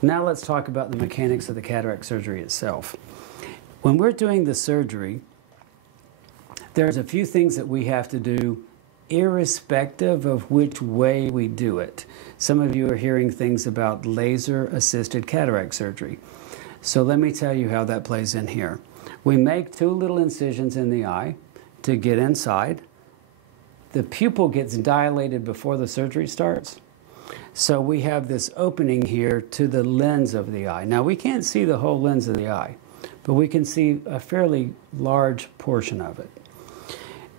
Now let's talk about the mechanics of the cataract surgery itself. When we're doing the surgery, there's a few things that we have to do irrespective of which way we do it. Some of you are hearing things about laser-assisted cataract surgery. So let me tell you how that plays in here. We make 2 little incisions in the eye to get inside. The pupil gets dilated before the surgery starts. So we have this opening here to the lens of the eye. Now we can't see the whole lens of the eye, but we can see a fairly large portion of it.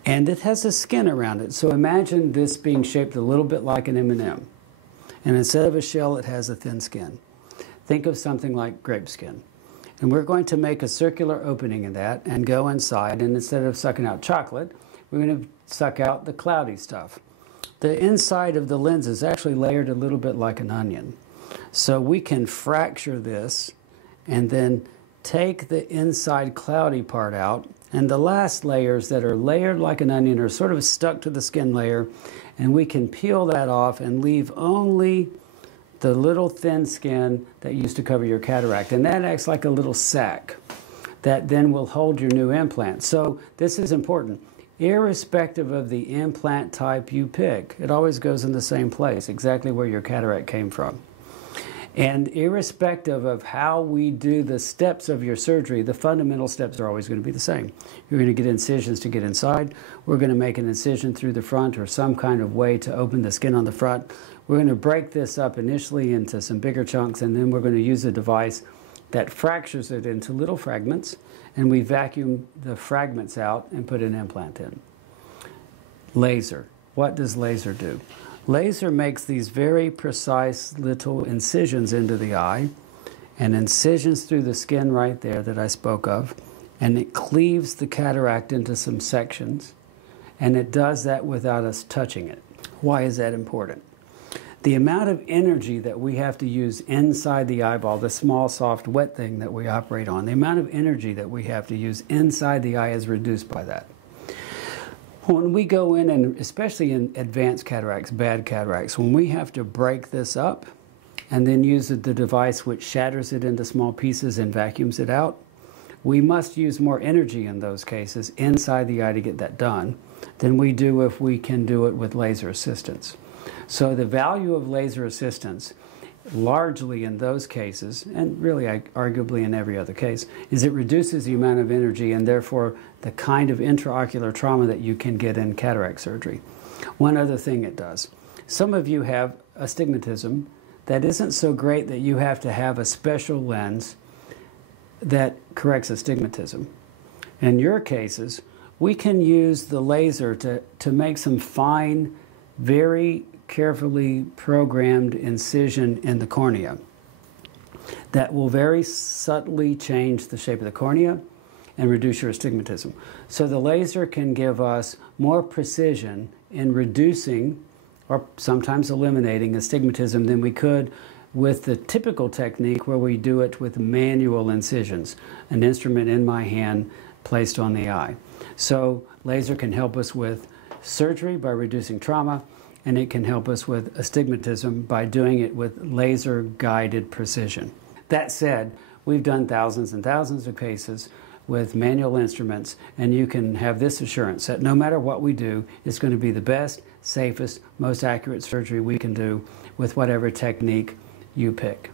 And it has a skin around it. So imagine this being shaped a little bit like an M&M. And instead of a shell, it has a thin skin. Think of something like grape skin. And we're going to make a circular opening in that and go inside. And instead of sucking out chocolate, we're going to suck out the cloudy stuff. The inside of the lens is actually layered a little bit like an onion. So we can fracture this and then take the inside cloudy part out. And the last layers that are layered like an onion are sort of stuck to the skin layer. And we can peel that off and leave only the little thin skin that used to cover your cataract. And that acts like a little sac that then will hold your new implant. So this is important. Irrespective of the implant type you pick, it always goes in the same place, exactly where your cataract came from. And irrespective of how we do the steps of your surgery, the fundamental steps are always going to be the same. You're going to get incisions to get inside. We're going to make an incision through the front or some kind of way to open the skin on the front. We're going to break this up initially into some bigger chunks, and then we're going to use a device that fractures it into little fragments, and we vacuum the fragments out and put an implant in. Laser. What does laser do? Laser makes these very precise little incisions into the eye, and incisions through the skin right there that I spoke of, and it cleaves the cataract into some sections, and it does that without us touching it. Why is that important? The amount of energy that we have to use inside the eyeball, the small, soft, wet thing that we operate on, the amount of energy that we have to use inside the eye is reduced by that. When we go in, and especially in advanced cataracts, bad cataracts, when we have to break this up and then use the device which shatters it into small pieces and vacuums it out, we must use more energy in those cases inside the eye to get that done than we do if we can do it with laser assistance. So the value of laser assistance, largely in those cases, and really arguably in every other case, is it reduces the amount of energy and therefore the kind of intraocular trauma that you can get in cataract surgery. One other thing it does. Some of you have astigmatism that isn't so great that you have to have a special lens that corrects astigmatism. In your cases, we can use the laser to make some fine, very carefully programmed incision in the cornea that will very subtly change the shape of the cornea and reduce your astigmatism. So the laser can give us more precision in reducing or sometimes eliminating astigmatism than we could with the typical technique where we do it with manual incisions, an instrument in my hand placed on the eye. So laser can help us with surgery by reducing trauma, and it can help us with astigmatism by doing it with laser-guided precision. That said, we've done thousands and thousands of cases with manual instruments, and you can have this assurance that no matter what we do, it's going to be the best, safest, most accurate surgery we can do with whatever technique you pick.